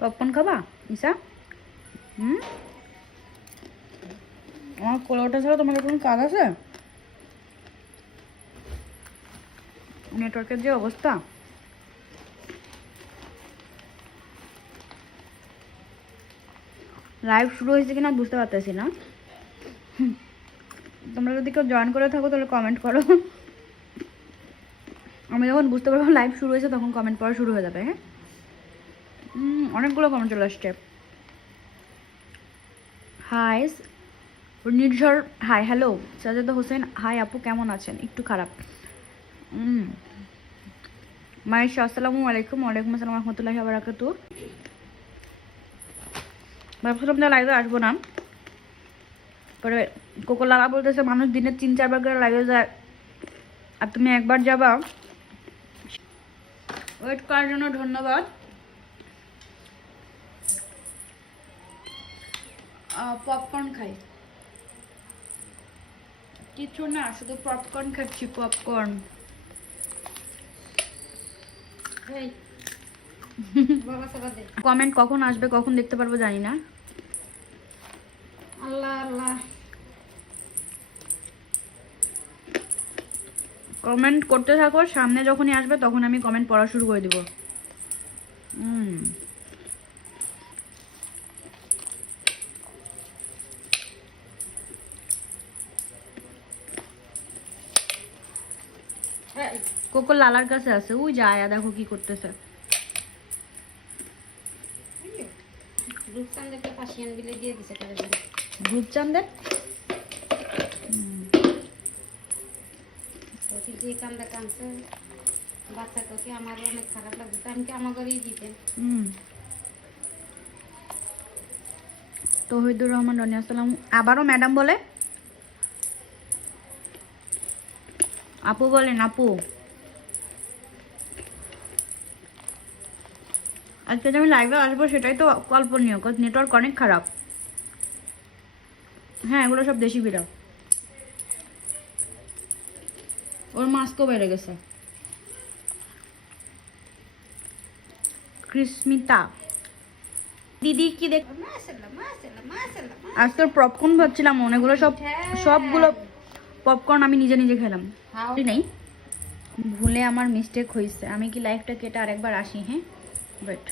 Popcorn খাবা? ইসা হুম? আমার কোলে ছাড়া তোমার কোনো কাজ আছে? নেটওয়ার্কের যে অবস্থা। লাইভ শুরু হয়েছে কিনা বুঝতে পারতেছি না। তোমরা যদি কেউ জয়েন করে থাকো, তাহলে কমেন্ট করো। আমি যখন বুঝতে পারব লাইভ শুরু হয়েছে, তখন কমেন্ট পড়া শুরু হয়ে যাবে হ্যাঁ? অনেকগুলো কমেন্ট চলে আসছে। Hi Nirjhar hi hello Sajada Hossain hi আপু, কেমন আছেন? একটু খারাপ। মায়ের আসসালামু আলাইকুম, ওয়ালাইকুম আসসালাম রহমতুল্লাহি বারাকাতু। ভাবছিলাম যে লাইভে আসব না। পরে কোকো লালা বলতেছে, মানুষ দিনে তিন, চারবার করে লাইভে যায়। আর তুমি একবার যাবা। ওয়েট করার জন্য ধন্যবাদ? পপকর্ন খাই। কিছু না শুধু পপকর্ন খাচ্ছি পপকর্ন কমেন্ট কখন আসবে কখন দেখতে পারব জানি না। আল্লাহ আল্লাহ। কমেন্ট করতে থাকো সামনে যখনই আসবে তখন আমি কমেন্ট পড়া শুরু করে দিব। হুম। কোকো লালার কাছে আছে। ওই যায় দেখো কি করতেছে। রূপচাঁদেরকে পাশিয়ান বিলে দিয়ে দিছে। রূপচাঁদের? যে কান্দা কাঁদছে অনেক খারাপ লাগছে আমি কি আমার ঘরেই দিতেন হুম। তহিদুর রহমান রনি আসসালাম আবারও ম্যাডাম বলে? আপু বলেন আপু। আজকে যে আমি লাইভে আসব সেটাই তো কল্পনীয় নেটওয়ার্ক অনেক খারাপ। হ্যাঁ এগুলো সব দেশি বিড়াল। ওর মাস্কও বেড়ে গেছে। কৃষ্মিতা দিদি কি দেখ আজ তোর পপকর্ন ভাবছিলাম অনেকগুলো সব সবগুলো পপকর্ন আমি নিজে নিজে খেলাম। নেই? ভুলে আমার মিস্টেক হয়েছে আমি কি লাইফটা কেটে আরেকবার আসি হ্যাঁ? বাট